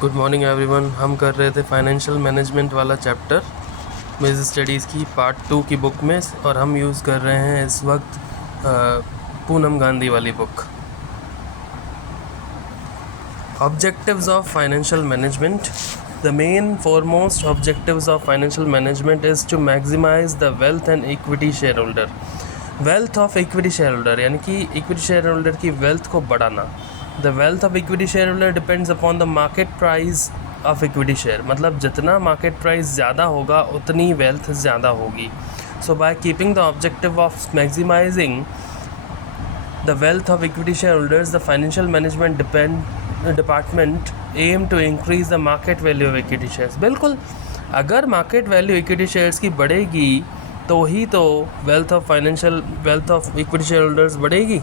Good morning everyone. हम कर रहे थे फाइनेंशियल मैनेजमेंट वाला चैप्टर बिजनेस स्टडीज़ की पार्ट 2 की बुक में, और हम यूज़ कर रहे हैं इस वक्त पूनम गांधी वाली book. Objectives of financial management. The main foremost objectives of financial management is to maximize the wealth and equity shareholder। Wealth of equity share holder यानी कि इक्विटी शेयर होल्डर की वेल्थ को बढ़ाना। The wealth of equity share holder depends upon the market price of equity share, मतलब जितना market price ज़्यादा होगा उतनी वेल्थ ज़्यादा होगी। So by keeping the objective of maximising the wealth of equity shareholders, the financial management department aim to increase the market value of equity shares. बिल्कुल, अगर market value equity shares की बढ़ेगी तो ही तो wealth of equity shareholders बढ़ेगी।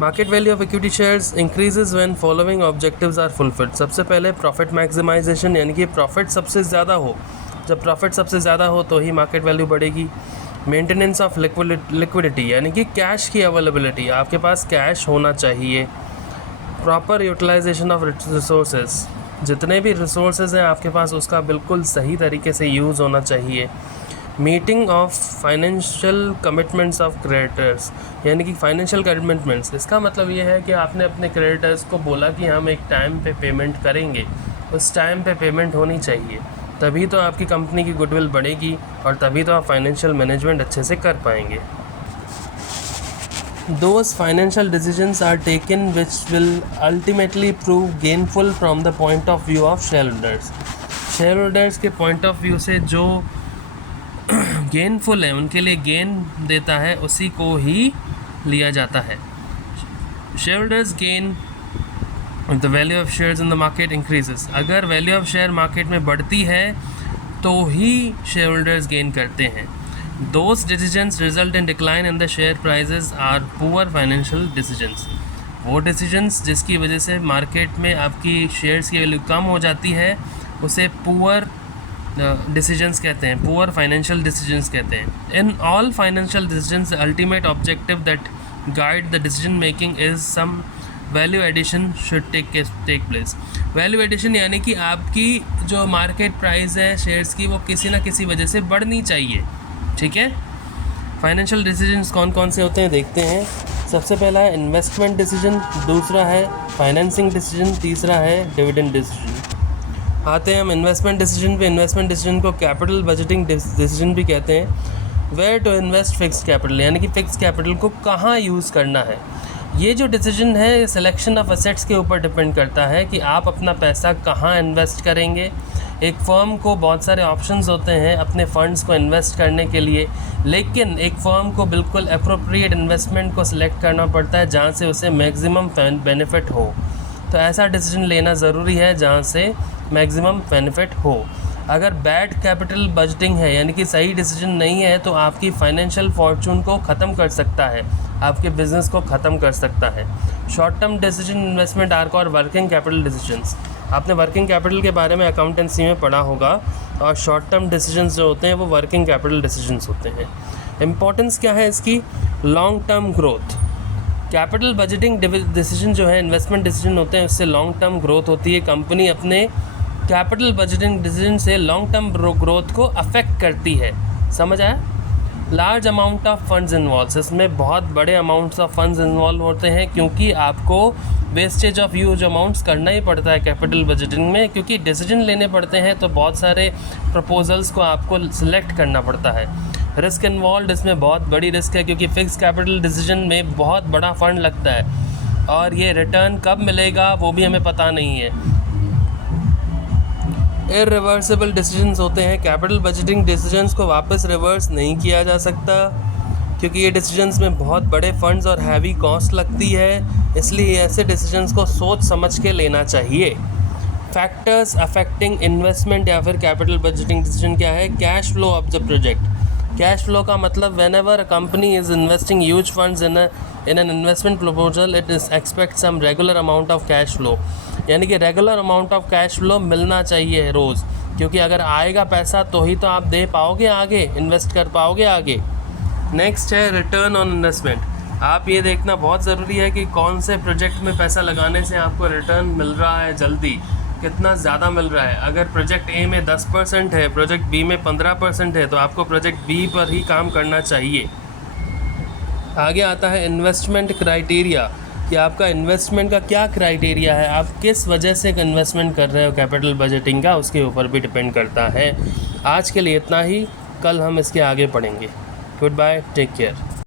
Market value of equity shares increases when following objectives are fulfilled. सबसे पहले प्रॉफिट मैक्सिमाइजेशन, यानी कि प्रॉफिट सबसे ज़्यादा हो। जब प्रॉफिट सबसे ज़्यादा हो तो ही मार्केट वैल्यू बढ़ेगी। मेंटेनेंस ऑफ लिक्विडिटी, यानी कि कैश की अवेलेबिलिटी, आपके पास कैश होना चाहिए। प्रॉपर यूटिलाइजेशन ऑफ रिसोर्सेज, जितने भी रिसोर्सेज हैं आपके पास उसका बिल्कुल सही तरीके से यूज़ होना चाहिए। Meeting of financial commitments of creditors, यानी कि फाइनेंशियल कमिटमेंट्स, इसका मतलब ये है कि आपने अपने क्रेडिटर्स को बोला कि हम एक टाइम पे पेमेंट करेंगे, उस टाइम पे पेमेंट होनी चाहिए, तभी तो आपकी कंपनी की गुडविल बढ़ेगी और तभी तो आप फाइनेंशियल मैनेजमेंट अच्छे से कर पाएंगे। Those financial decisions are taken which will ultimately prove gainful from the point of view of shareholders। shareholders के point of view से जो गेनफुल है, उनके लिए गेन देता है, उसी को ही लिया जाता है। shareholders gain if the value of shares in the market increases। अगर वैल्यू ऑफ शेयर मार्केट में बढ़ती है तो ही shareholders गेन करते हैं। Those decisions result in decline in the share prices are poor financial decisions। वो decisions जिसकी वजह से मार्केट में आपकी शेयर्स की वैल्यू कम हो जाती है उसे पुअर decisions कहते हैं, पुअर फाइनेंशियल decisions कहते हैं। In all financial decisions the ultimate objective that guide the decision making is some value addition should take place. Value addition यानी कि आपकी जो मार्केट प्राइस है शेयर्स की वो किसी ना किसी वजह से बढ़नी चाहिए, ठीक है। फाइनेंशियल डिसीजंस कौन कौन से होते हैं देखते हैं। सबसे पहला है इन्वेस्टमेंट डिसीजन, दूसरा है फाइनेंसिंग डिसीजन, तीसरा है डिविडेंड डिसीजन। आते हैं हम इन्वेस्टमेंट डिसीजन पे। इन्वेस्टमेंट डिसीजन को कैपिटल बजटिंग डिसीजन भी कहते हैं। Where to invest fixed capital, यानी कि फिक्स कैपिटल को कहाँ यूज़ करना है। ये जो डिसीजन है सिलेक्शन ऑफ एसेट्स के ऊपर डिपेंड करता है कि आप अपना पैसा कहाँ इन्वेस्ट करेंगे। एक फर्म को बहुत सारे ऑप्शंस होते हैं अपने फंड्स को इन्वेस्ट करने के लिए, लेकिन एक फर्म को बिल्कुल अप्रोप्रिएट इन्वेस्टमेंट को सिलेक्ट करना पड़ता है जहाँ से उसे मैक्सिमम बेनिफिट हो। तो ऐसा डिसीजन लेना ज़रूरी है जहाँ से मैक्सिमम बेनिफिट हो। अगर बैड कैपिटल बजटिंग है, यानी कि सही डिसीजन नहीं है, तो आपकी फाइनेंशियल फॉर्चून को ख़त्म कर सकता है, आपके बिज़नेस को ख़त्म कर सकता है। Short term decision investment arc और वर्किंग कैपिटल डिसीजंस, आपने वर्किंग कैपिटल के बारे में अकाउंटेंसी में पढ़ा होगा, और शॉर्ट टर्म डिसीजंस जो होते हैं वो वर्किंग कैपिटल डिसीजंस होते हैं। इंपॉर्टेंस क्या है इसकी, long term growth. Capital budgeting decision जो है इन्वेस्टमेंट डिसीजन होते हैं, उससे लॉन्ग टर्म ग्रोथ होती है। कंपनी अपने कैपिटल बजटिंग डिसीजन से लॉन्ग टर्म ग्रोथ को अफेक्ट करती है, समझ आया। Large amount of funds involve, इसमें बहुत बड़े अमाउंट्स ऑफ फंड्स इन्वॉल्व होते हैं, क्योंकि आपको वेस्टेज ऑफ यूज अमाउंट्स करना ही पड़ता है कैपिटल बजटिंग में, क्योंकि डिसीजन लेने पड़ते हैं तो बहुत सारे प्रपोजल्स को आपको सिलेक्ट करना पड़ता है। रिस्क इन्वॉल्व, इसमें बहुत बड़ी रिस्क है, क्योंकि फिक्स कैपिटल डिसीजन में बहुत बड़ा फंड लगता है और ये रिटर्न कब मिलेगा वो भी हमें पता नहीं है। इररिवर्सिबल डिसीजंस होते हैं। कैपिटल बजटिंग डिसीजंस को वापस रिवर्स नहीं किया जा सकता, क्योंकि ये डिसीजंस में बहुत बड़े फंड्स और हैवी कॉस्ट लगती है, इसलिए ऐसे डिसीजंस को सोच समझ के लेना चाहिए। फैक्टर्स अफेक्टिंग इन्वेस्टमेंट या फिर कैपिटल बजटिंग डिसीजन क्या है, cash flow of the project. Cash flow का मतलब whenever a company is investing huge funds in an investment proposal it is expect some regular amount of cash flow, यानी कि regular amount of cash flow मिलना चाहिए रोज़, क्योंकि अगर आएगा पैसा तो ही तो आप दे पाओगे आगे, इन्वेस्ट कर पाओगे आगे। नेक्स्ट है रिटर्न ऑन इन्वेस्टमेंट। आप ये देखना बहुत ज़रूरी है कि कौन से प्रोजेक्ट में पैसा लगाने से आपको रिटर्न मिल रहा है जल्दी, कितना ज़्यादा मिल रहा है। अगर प्रोजेक्ट ए में 10% है, प्रोजेक्ट बी में 15% है, तो आपको प्रोजेक्ट बी पर ही काम करना चाहिए। आगे आता है इन्वेस्टमेंट क्राइटेरिया, कि आपका इन्वेस्टमेंट का क्या क्राइटेरिया है, आप किस वजह से इन्वेस्टमेंट कर रहे हो कैपिटल बजटिंग का, उसके ऊपर भी डिपेंड करता है। आज के लिए इतना ही, कल हम इसके आगे पढ़ेंगे। Goodbye, take care.